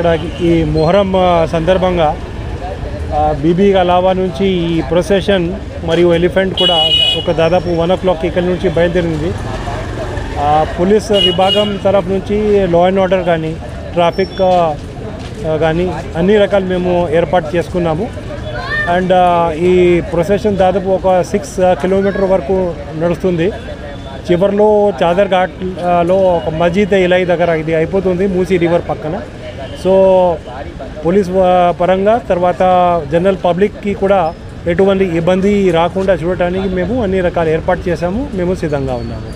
ఇక్కడ ఈ మొహరం సందర్భంగా బీబీ అలావా నుంచి ఈ ప్రొసెషన్ మరియు ఎలిఫెంట్ కూడా ఒక దాదాపు 1 o'clock ఇక్కడ నుంచి బయలుదేరింది. పోలీస్ విభాగం తరఫు నుంచి లా అండ్ ఆర్డర్ కానీ ట్రాఫిక్ కానీ అన్ని రకాలు మేము ఏర్పాటు చేసుకున్నాము. అండ్ ఈ ప్రొసెషన్ దాదాపు ఒక 6 kilometers వరకు నడుస్తుంది. చివరిలో చాదర్ ఘాట్లో ఒక మస్జిద్ ఇలాయి దగ్గర ఇది అయిపోతుంది, మూసీ రివర్ పక్కన. సో పోలీస్ పరంగా తర్వాత జనరల్ పబ్లిక్కి కూడా ఎటువంటి ఇబ్బంది రాకుండా చూడటానికి మేము అన్ని రకాల ఏర్పాటు చేశాము. మేము సిద్ధంగా ఉన్నాము.